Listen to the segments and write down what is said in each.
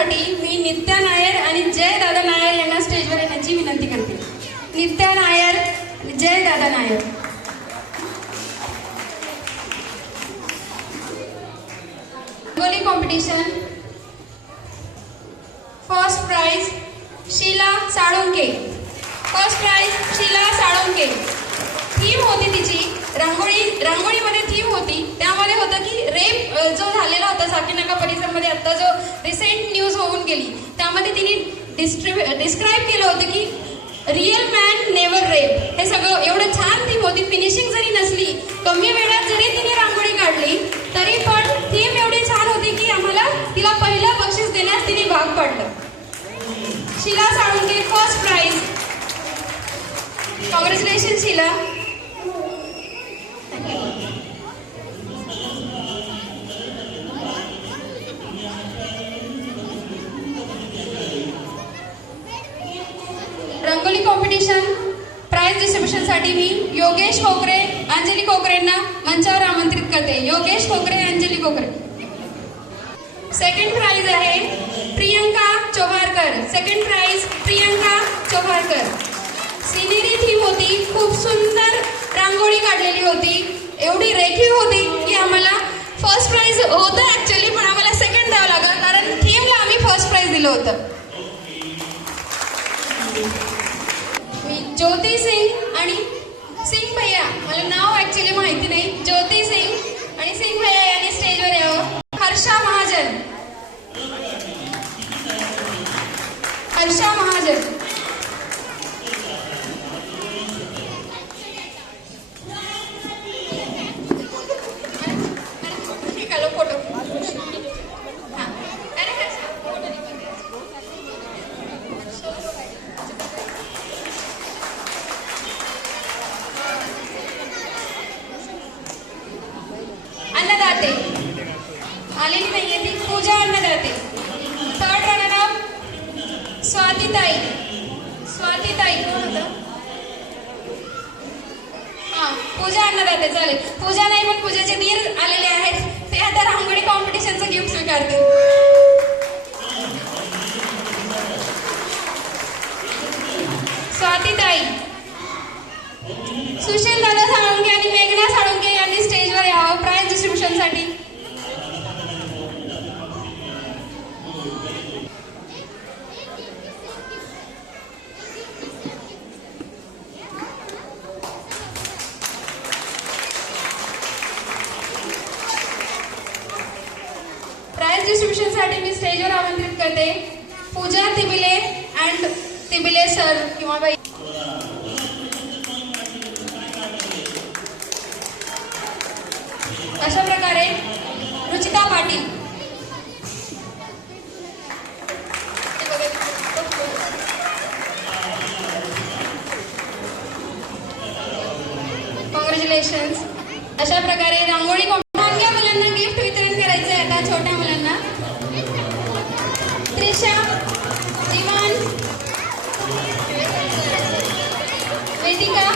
डिस्ट्रीब्युशनसाठी मी नित्या नायर आणि जय दादा नायर यांना स्टेजवर येण्याची विनंती करते. नित्या नायर आणि Jay Dada Nair. Rangoli competition. First prize Sheela Salunke. First prize Sheela Salunke. Theme होती तिची रांगोळीमध्ये थीम होती, त्यामध्ये होतं की रेप जो झालेला होता साकीनाका परिसरमध्ये आता जो रिसेंट न्यूज होऊन गेली, त्यामध्ये तिने डिस्क्राईब केलं होतं की रिअल मॅन नेव्हर रेप. हे सगळं एवढं छान थीम होती. फिनिशिंग जरी नसली, कमी वेळात जरी तिने रांगोळी काढली, तरी पण थीम एवढी छान होती की आम्हाला तिला पहिलं बक्षीस देण्यास तिने भाग पाडलं. Sheela Salunke first prize. Congratulation Sheela. Rangoli competition prize डिस्ट्रीब्युशनसाठी मी योगेश कोकरे, अंजली कोकरेंना मंचावर आमंत्रित करते. योगेश कोकरे, अंजली कोकरे. सेकंड प्राइज आहे Priyanka Chobharkar. Second prize Priyanka Chobharkar. Scenery theme होती, खूप सुंदर रांगोळी काढलेली होती, एवढी रेखीव होती की आम्हाला फर्स्ट प्राइज होतं ऍक्च्युअली, पण आम्हाला सेकंड द्यावं लागलं कारण थीमला आम्ही फर्स्ट प्राइज दिलं होतं. ज्योती सिंग आणि सिंग भैया, मला नाव ऍक्च्युअली माहिती नाही, ज्योती सिंग आणि सिंग भैया यांनी स्टेजवर यावं. हर्षा महाजन. हर्षा महाजन. फोटो. अन्नदाते आलेली नाहीये ती, Pooja Annadate. Third runner up स्वातीताई. स्वातीताई कोण होतं? हा, पूजा अन्नदाते. चालेल, पूजा नाही पण पूजाचे दीर आलेले आहेत, ते आता रांगोळी कॉम्पिटिशनचं गिफ्ट स्वीकारतील. स्वातीताई. सुशील दादा साळुंके आणि मेघना साळुंके यांनी स्टेजवर यावं प्राइज डिस्ट्रीब्युशनसाठी. प्राइज डिस्ट्रीब्युशनसाठी मी स्टेजवर आमंत्रित करते पूजा तिबिले अँड तिबिले सर किंवा बाई. अशा प्रकारे रुचिता पाटील. कॉंग्रॅच्युलेशन्स. अशा प्रकारे रांगोळी मोठ्या मुलांना गिफ्ट वितरण करायचं आहे आता, छोट्या मुलांना. त्रिशा, इवान, वेदिका,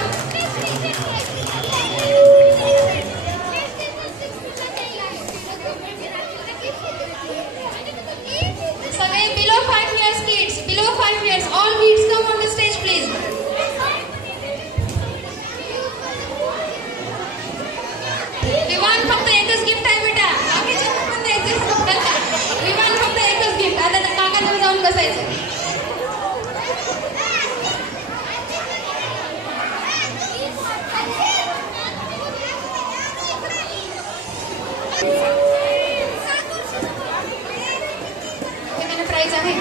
सगळे below 5 years kids, below 5 years, all kids come on the stage please. विमान फक्त एकच गिफ्ट आहे बेटा, बाकीचे पण द्यायचे फक्त. विमान फक्त एकच गिफ्ट. आता काकाजवळ जाऊन बसायचं. प्राइज आहे.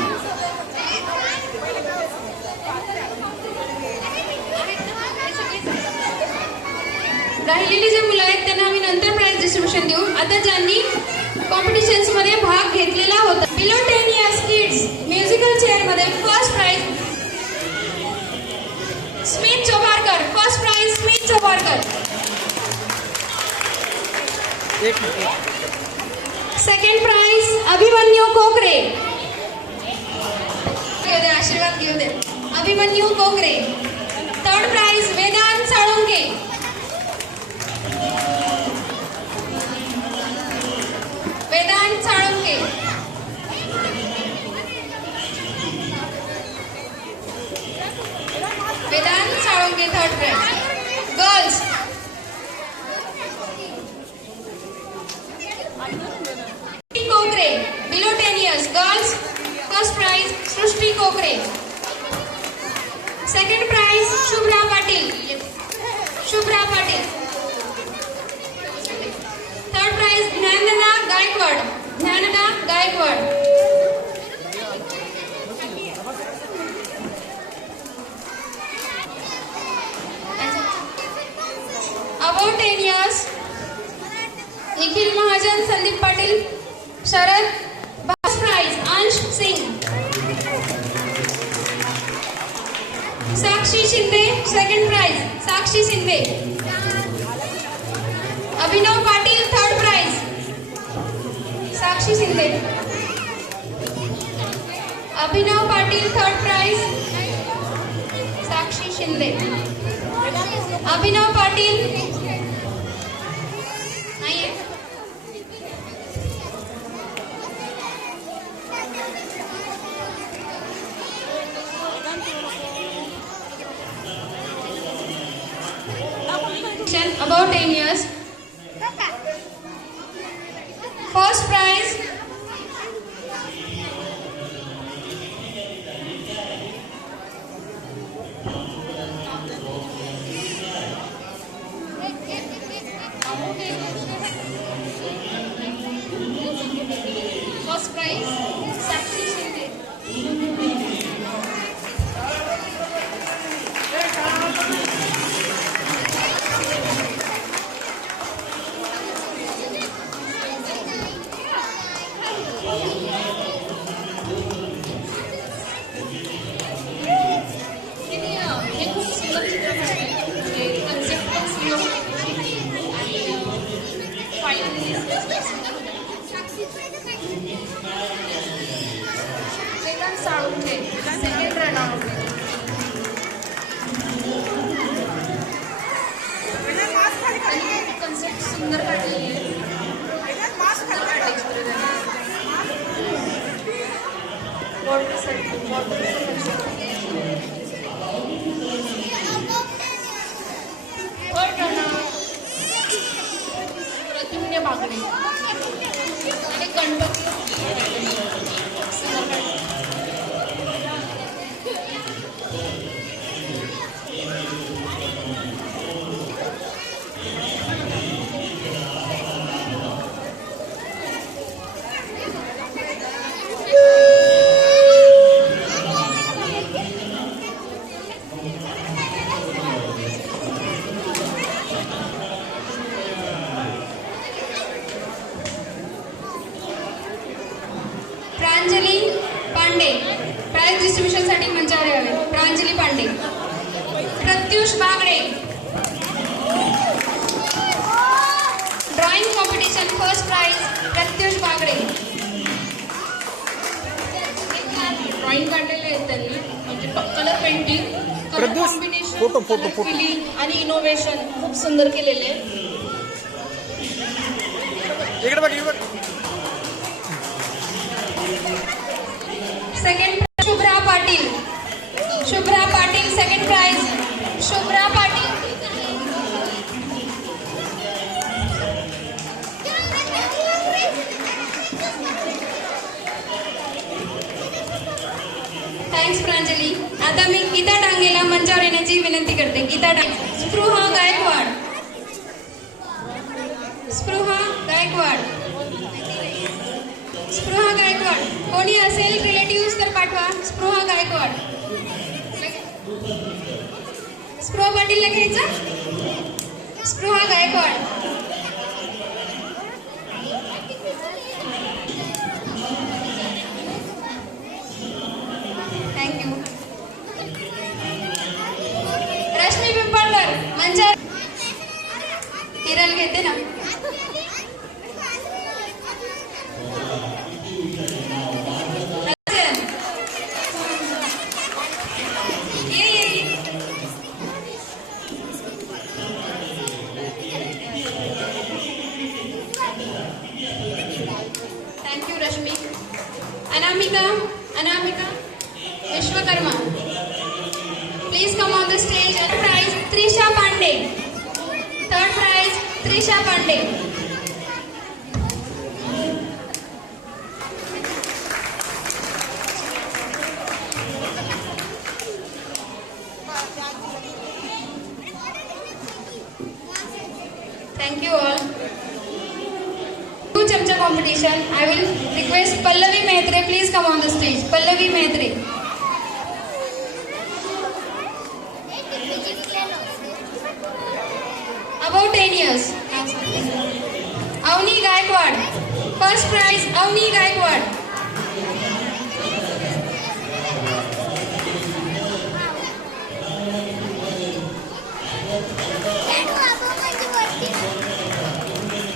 राहिलेली जे मुलं आहेत त्यांना आम्ही नंतर प्राइज डिस्ट्रीब्युशन देऊ. आता ज्यांनी कॉम्पिटिशन्स मध्ये भाग घेतलेला होता, below 10 years kids musical chair मध्ये first prize Smit Chobharkar. First prize Smit Chobharkar. Second prize Abhimanyu Kokare. आशीर्वाद घेऊ दे. Abhimanyu Kokare. Third prize Vedant Salunke. Vedant Salunke. Salunke third prize. Girls Kokare below 10 years. Girls first prize Srushti Kokare. Second prize Shubhra Patil. Shubhra Patil. Third prize Dnyanada Gaikwad. Dnyanada Gaikwad. About 10 years Nikhil Mahajan Sandeep Patil Sharad. First prize अंश सिंग. साक्षी शिंदे सेकंड प्राइज साक्षी शिंदे. अभिनव Patil third price साक्षी शिंदे. अभिनव Patil third price साक्षी शिंदे. अभिनव पाटील नाहीये. About 10 years. First prize साक्षी शिंदे. हे खूप सुंदर चित्रपट आहे. कन्सेप्ट पण सुंदर आणि finally Vedant Salunkhe second run out. Concept सुंदर काढलेली आहे. प्रतिज्ञा बागडे आणि गणपती प्रांजली पांडे प्राइज डिस्ट्रीब्युशन साठी मंचावर यावे. Pranjali Pande. Pratyush Bagde drawing competition first prize Pratyush Bagde. Drawing काढलेले आहेत त्यांनी म्हणजे colour painting colour combination photo filling आणि इनोव्हेशन खूप सुंदर केलेले आहे. Second Shubhra Patil. Shubhra Patil second prize Shubhra Patil. Thanks Pranjali. आता मी गीता डांगेला मंचावर येण्याची विनंती करते. गीता डांगे. स्पृहा गायकवाड. स्पृहा गायकवाड. स्पृहा गायकवाड. कोणी असेल रिलेटिव्ह तर पाठवा. स्पृहा गायकवाड. स्पृहा पाटीलला घ्यायचं. स्पृहा गायकवाड. थँक्यू. रश्मी पिंपळकर मंचावर. हिरल घेते ना. Thank you Rashmi. Anamika. Anamika Vishwakarma. Please come on the stage. Third prize, Trisha Pandey. Third prize, Trisha Pandey. Thank you all. Two chamcha competition. I will request Pallavi Mehtre. Please come on the stage. Pallavi Mehtre. About 10 years. Avni Gaikwad. First prize, Avni Gaikwad.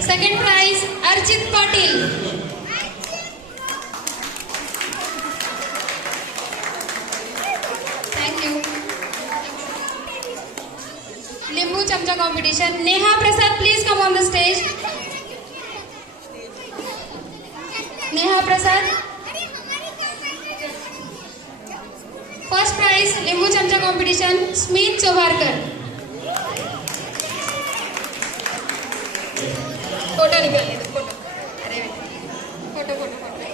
Second prize, Archit Patil. Thank you. Limbu Chamcha competition. Neha Prasad, please come on the stage. Neha Prasad. First prize, Limbu Chamcha competition. Smith Chobarkar. Photo निकाल ले photo अरे photo photo photo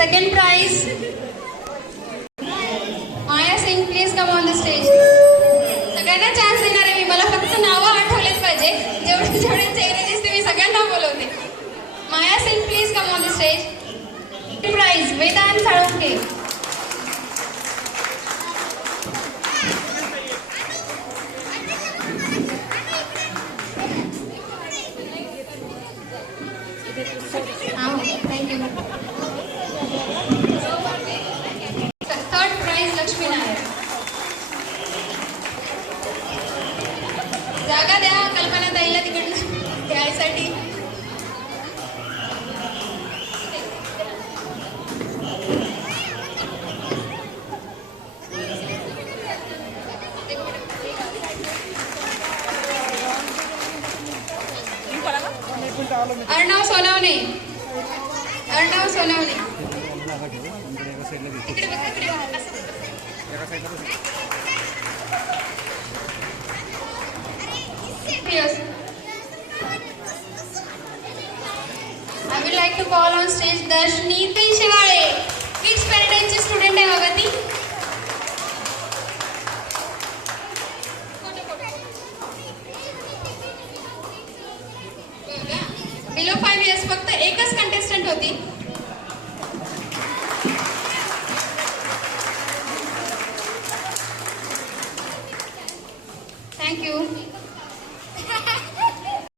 second prize Maya Singh please come on the stage सगळ्यांना chance देणार आहे मी मला फक्त नावं आठवलेच पाहिजे जेवढे जेवढे चेहरे दिसते मी सगळ्यांना बोलवते Maya Singh please come on the stage prize Vedant Salunke Thank you. Third prize, Lakshmi Nair. जागा द्या कल्पना ताईला तिकडनं द्यायसाठी अर्णव सोनवणे अर्णव सोनवणे इकडे बघ इकडे Yes. I would like to call on stage Darshni Pinshewale. Which paradise student आहे बघा ती बिलो 5 years फक्त एकच कंटेस्टंट होती थँक यू